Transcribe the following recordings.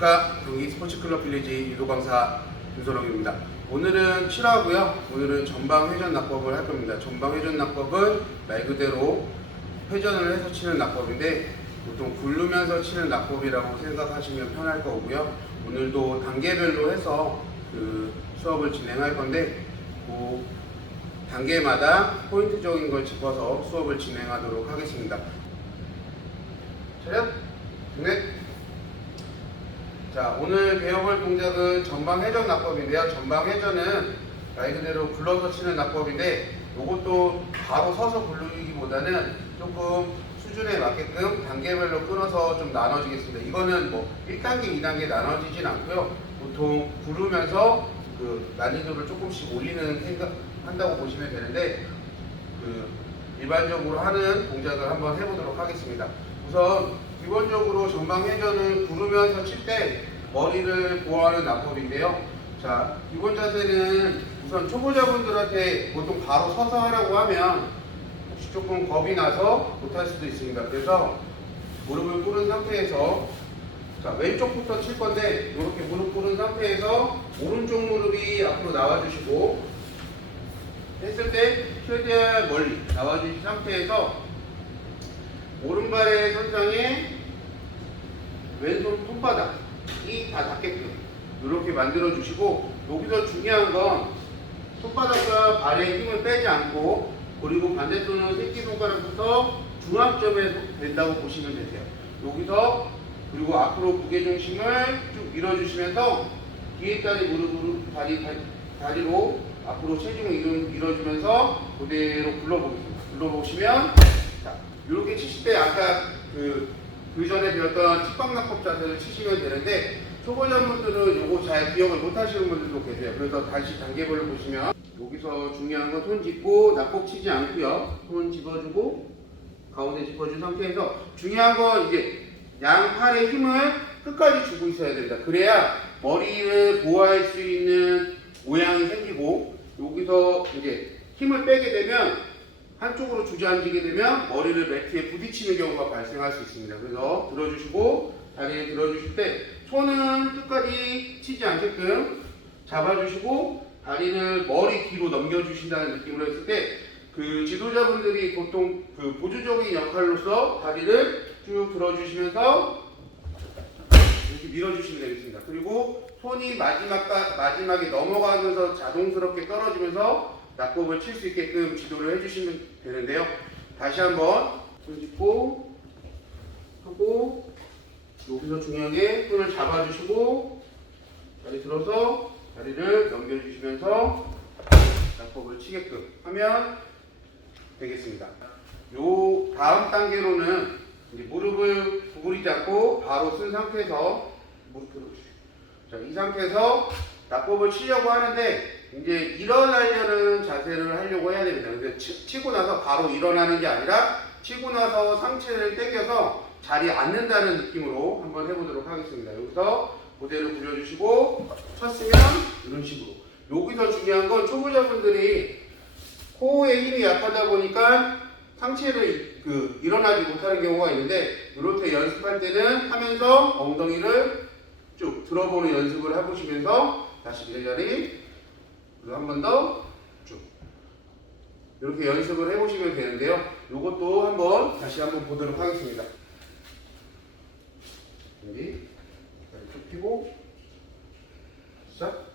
안녕하십니까. 경기 스포츠클럽 빌리지 유도 강사 윤선홍입니다. 오늘은 7화고요. 오늘은 전방 회전 낙법을 할 겁니다. 전방 회전 낙법은 말 그대로 회전을 해서 치는 낙법인데 보통 굴르면서 치는 낙법이라고 생각하시면 편할 거고요. 오늘도 단계별로 해서 수업을 진행할 건데 그 단계마다 포인트적인 걸 짚어서 수업을 진행하도록 하겠습니다. 차렷! 네. 자, 오늘 배워볼 동작은 전방 회전 낙법인데요. 전방 회전은 말 그대로 굴러서 치는 낙법인데 이것도 바로 서서 굴르기보다는 조금 수준에 맞게끔 단계별로 끊어서 좀 나눠지겠습니다. 이거는 뭐 1단계, 2단계 나눠지진 않고요. 보통 구르면서 난이도를 조금씩 올리는 한다고 보시면 되는데 일반적으로 하는 동작을 한번 해보도록 하겠습니다. 우선 기본적으로 전방 회전은 구르면서 칠 때 머리를 보호하는 낙법인데요. 자, 기본 자세는 우선 초보자분들한테 보통 바로 서서 하라고 하면 혹시 조금 겁이 나서 못할 수도 있습니다. 그래서 무릎을 꿇은 상태에서 자, 왼쪽부터 칠 건데 이렇게 무릎 꿇은 상태에서 오른쪽 무릎이 앞으로 나와주시고 했을 때 최대한 멀리 나와주신 상태에서 오른발의 선상에 왼손 손바닥이 다 닿게끔 이렇게 만들어 주시고, 여기서 중요한 건 손바닥과 발에 힘을 빼지 않고 그리고 반대손은 새끼손가락부터 중앙점에 된다고 보시면 되세요. 여기서 그리고 앞으로 무게중심을 쭉 밀어주시면서 뒤에 다리 무릎으로 다리로 앞으로 체중을 밀어주면서 그대로 굴러보겠습니다. 굴러보시면 자, 이렇게 치실 때 아까 그 전에 배웠던 칙박낙법 자세를 치시면 되는데 초보자분들은 이거 잘 기억을 못 하시는 분들도 계세요. 그래서 다시 단계별로 보시면 여기서 중요한 건 손 짚고 낙법 치지 않고요. 손 집어주고 가운데 짚어준 상태에서 중요한 건 이제 양 팔의 힘을 끝까지 주고 있어야 됩니다. 그래야 머리를 보호할 수 있는 모양이 생기고, 여기서 이제 힘을 빼게 되면 한쪽으로 주저앉게 되면 머리를 매트에 부딪히는 경우가 발생할 수 있습니다. 그래서 들어주시고 다리를 들어주실 때 손은 끝까지 치지 않게끔 잡아주시고 다리를 머리 뒤로 넘겨주신다는 느낌으로 했을 때 지도자분들이 보통 보조적인 역할로서 다리를 쭉 들어주시면서 이렇게 밀어주시면 되겠습니다. 그리고 손이 마지막에 넘어가면서 자동스럽게 떨어지면서 낙법을 칠 수 있게끔 지도를 해주시면 되는데요. 다시 한번 손 짚고 하고 여기서 중요하게 손을 잡아주시고 다리 들어서 다리를 넘겨주시면서 낙법을 치게끔 하면 되겠습니다. 요 다음 단계로는 이제 무릎을 구부리지 않고 바로 쓴 상태에서 무릎 들어주시고, 자, 이 상태에서 낙법을 치려고 하는데 이제 일어나려는 자세를 하려고 해야 됩니다. 근데 치고 나서 바로 일어나는 게 아니라 치고 나서 상체를 당겨서 자리에 앉는다는 느낌으로 한번 해보도록 하겠습니다. 여기서 그대로 굴려주시고 쳤으면 이런 식으로. 여기서 중요한 건 초보자분들이 코어에 힘이 약하다 보니까 상체를 일어나지 못하는 경우가 있는데, 이렇게 연습할 때는 하면서 엉덩이를 쭉 들어보는 연습을 해보시면서 다시 제자리 한 번 더 쭉 이렇게 연습을 해보시면 되는데요. 이것도 한번 다시 한번 보도록 하겠습니다. 여기 다리 쭉 펴고 시작.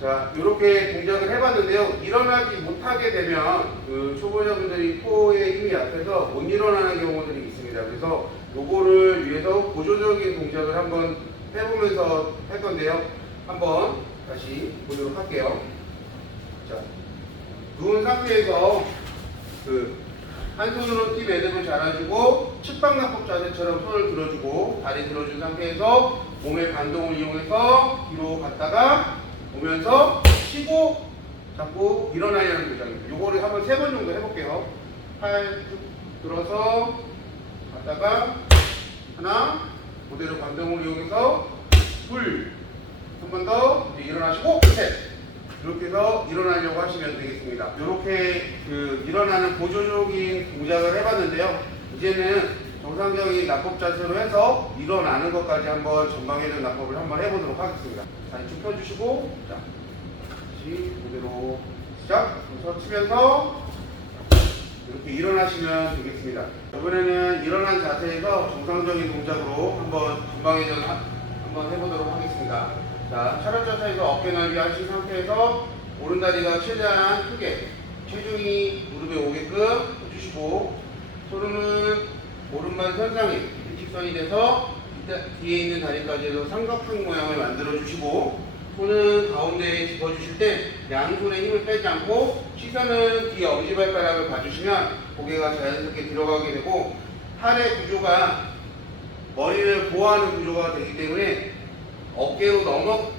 자, 이렇게 동작을 해봤는데요. 일어나지 못하게 되면 초보자분들이 코어에 힘이 약해서 못 일어나는 경우들이 있습니다. 그래서 요거를 위해서 보조적인 동작을 한번 해보면서 할 건데요. 한번 다시 보도록 할게요. 자, 누운 상태에서 한 손으로 티 매듭을 잡아주고 칙박낙법 자세처럼 손을 들어주고 다리 들어준 상태에서 몸의 반동을 이용해서 뒤로 갔다가 오면서 쉬고 잡고 일어나려는 동작입니다. 요거를 한번 3번 정도 해볼게요. 팔 쭉 들어서 갔다가 하나, 그대로 반동을 이용해서 둘, 한 번 더 일어나시고 셋, 이렇게 해서 일어나려고 하시면 되겠습니다. 이렇게 일어나는 보조적인 동작을 해봤는데요. 이제는 정상적인 납법 자세로 해서 일어나는 것까지 한번 전방회전 납법을 한번 해보도록 하겠습니다. 다리 쭉 펴주시고, 자, 다시 그대로 시작. 서 치면서 이렇게 일어나시면 되겠습니다. 이번에는 일어난 자세에서 정상적인 동작으로 한번 전방회전 한번 해보도록 하겠습니다. 자, 차렷 자세에서 어깨 넓이 하신 상태에서 오른다리가 최대한 크게 체중이 무릎에 오게끔 해주시고, 손은 오른발 선상에 일직선이 돼서 뒤에 있는 다리까지 해서 삼각형 모양을 만들어 주시고, 손은 가운데에 집어주실 때 양손에 힘을 빼지 않고 시선은 뒤에 엄지발가락을 봐주시면 고개가 자연스럽게 들어가게 되고, 팔의 구조가 머리를 보호하는 구조가 되기 때문에 어깨로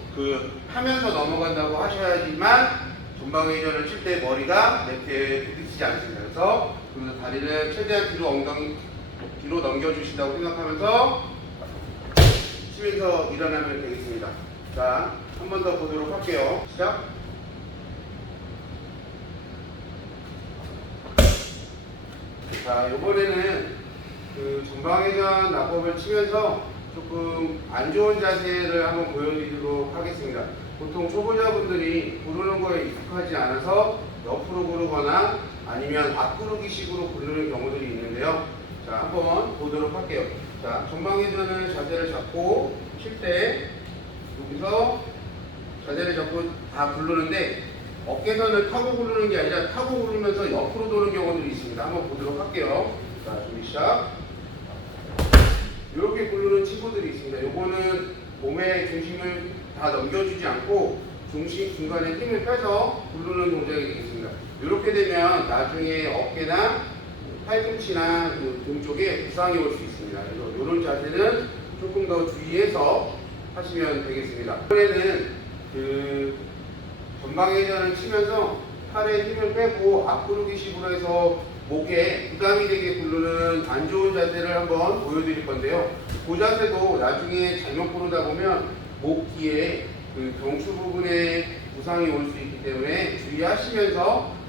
하면서 넘어간다고 하셔야지만 전방회전을 칠 때 머리가 이렇게 부딪히지 않습니다. 그래서 다리를 최대한 뒤로 넘겨주신다고 생각하면서 치면서 일어나면 되겠습니다. 자, 한 번 더 보도록 할게요. 시작. 자, 이번에는 전방회전 납법을 치면서 조금 안 좋은 자세를 한번 보여드리도록 하겠습니다. 보통 초보자분들이 구르는 거에 익숙하지 않아서 옆으로 구르거나 아니면 앞구르기 식으로 구르는 경우들이 있는데요. 자, 한번 보도록 할게요. 자, 전방회전은 자세를 잡고 칠 때 여기서 자세를 잡고 다 구르는데 어깨선을 타고 구르는 게 아니라 타고 구르면서 옆으로 도는 경우들이 있습니다. 한번 보도록 할게요. 자, 준비 시작. 이렇게 구르는 친구들이 있습니다. 요거는 몸의 중심을 다 넘겨주지 않고 중간에 힘을 빼서 구르는 동작이 되겠습니다. 이렇게 되면 나중에 어깨나 팔꿈치나 등 쪽에 부상이 올 수 있습니다. 그래서 이런 자세는 조금 더 주의해서 하시면 되겠습니다. 이번에는 전방회전을 치면서 팔에 힘을 빼고 앞구르기 식으로 해서 목에 부담이 되게 구르는 안 좋은 자세를 한번 보여드릴 건데요. 그 자세도 나중에 잘못 구르다 보면 목 뒤에 경추 부분에 부상이 올 수 있기 때문에 주의하시면서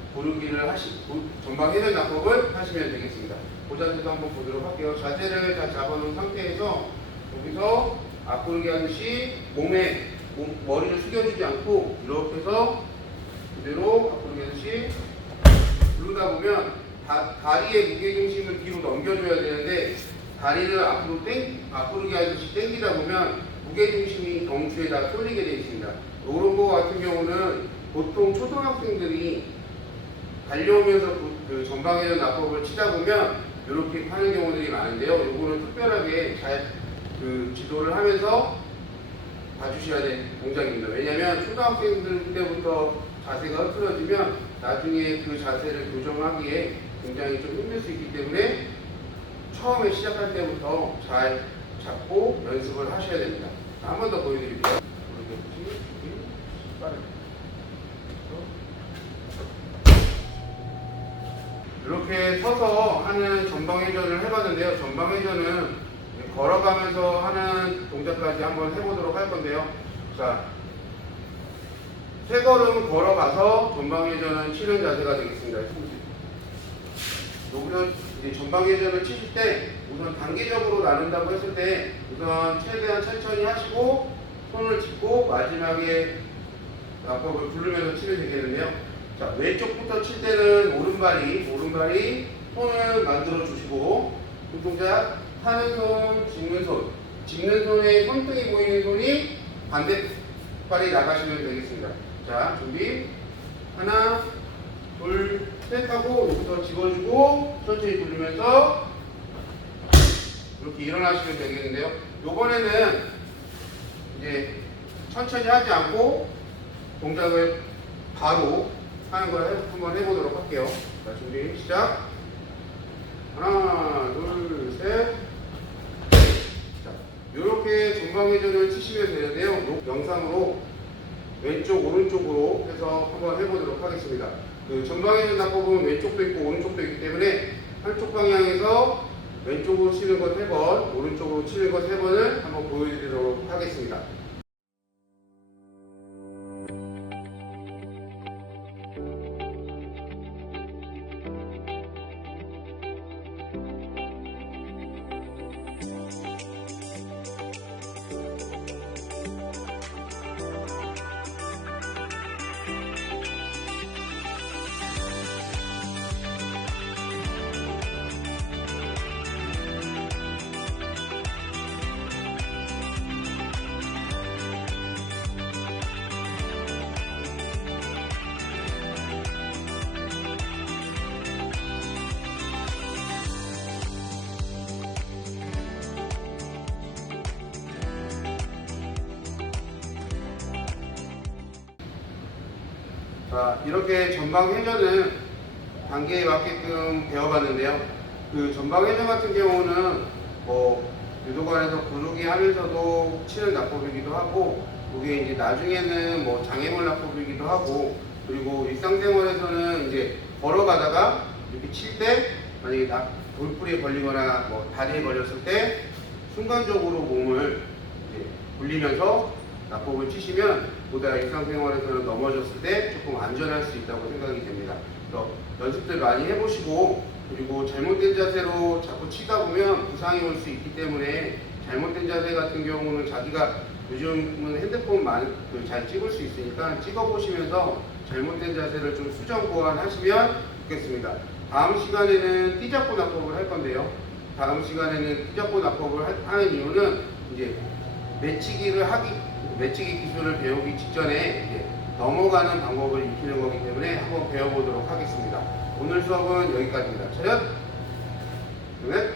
전방회전 납법을 하시면 되겠습니다. 그 자세도 한번 보도록 할게요. 자세를 다 잡아놓은 상태에서 여기서 앞구르기 하듯이 머리를 숙여주지 않고 이렇게 해서 그대로 앞구르기 하듯이 구르다 보면 다리의 무게중심을 뒤로 넘겨줘야 되는데 다리를 앞구르기 하듯이 당기다 보면 무게중심이 경추에다 쏠리게 되어 있습니다. 이런 거 같은 경우는 보통 초등학생들이 달려오면서 전방회전 납법을 치다 보면 이렇게 하는 경우들이 많은데요. 이거는 특별하게 잘 지도를 하면서 봐주셔야 될 동작입니다. 왜냐하면 초등학생들 때부터 자세가 흐트러지면 나중에 그 자세를 교정하기에 굉장히 좀 힘들 수 있기 때문에 처음에 시작할 때부터 잘 잡고 연습을 하셔야 됩니다. 한 번 더 보여드릴게요. 이렇게 서서 하는 전방회전을 해봤는데요. 전방회전은 걸어가면서 하는 동작까지 한번 해보도록 할 건데요. 자, 세 걸음 걸어가서 전방회전을 치는 자세가 되겠습니다. 여기서 이제 전방회전을 치실 때 우선 단계적으로 나눈다고 했을 때 우선 최대한 천천히 하시고 손을 짚고 마지막에 납법을 부르면서 치면 되겠는데요. 자, 왼쪽부터 칠 때는 오른발이 손을 만들어 주시고 동작 타는 손, 짚는 손에 손등이 보이는 손이 반대발이 나가시면 되겠습니다. 자, 준비 하나 둘 셋 하고 여기서 집어주고 천천히 돌리면서 이렇게 일어나시면 되겠는데요. 요번에는 이제 천천히 하지 않고 동작을 바로 하는 걸 한번 해보도록 할게요. 자, 준비 시작. 하나 둘 셋. 자, 이렇게 전방회전을 치시면 되는데요. 영상으로 왼쪽 오른쪽으로 해서 한번 해보도록 하겠습니다. 전방회전 납법은 왼쪽도 있고 오른쪽도 있기 때문에 한쪽 방향에서 왼쪽으로 치는 것 3번, 오른쪽으로 치는 것 3번을 한번 보여드리도록 하겠습니다. 자, 이렇게 전방 회전은 단계에 맞게끔 배워봤는데요. 그 전방 회전 같은 경우는 뭐 유도관에서 구르기 하면서도 치는 납법이기도 하고, 그게 이제 나중에는 뭐 장애물 납법이기도 하고, 그리고 일상생활에서는 이제 걸어가다가 이렇게 칠 때 만약에 돌풀이에 걸리거나 뭐 다리에 걸렸을 때 순간적으로 몸을 이제 굴리면서 납법을 치시면 보다 일상생활에서는 넘어졌을 때 조금 안전할 수 있다고 생각이 됩니다. 그래서 연습들 많이 해보시고, 그리고 잘못된 자세로 자꾸 치다 보면 부상이 올 수 있기 때문에 잘못된 자세 같은 경우는 자기가 요즘은 핸드폰 잘 찍을 수 있으니까 찍어보시면서 잘못된 자세를 좀 수정 보완하시면 좋겠습니다. 다음 시간에는 띠잡고 납법을 할 건데요. 다음 시간에는 띠잡고 납법을 하는 이유는 이제 매치기 기술을 배우기 직전에 이제 넘어가는 방법을 익히는 거기 때문에 한번 배워보도록 하겠습니다. 오늘 수업은 여기까지입니다. 차렷! 네.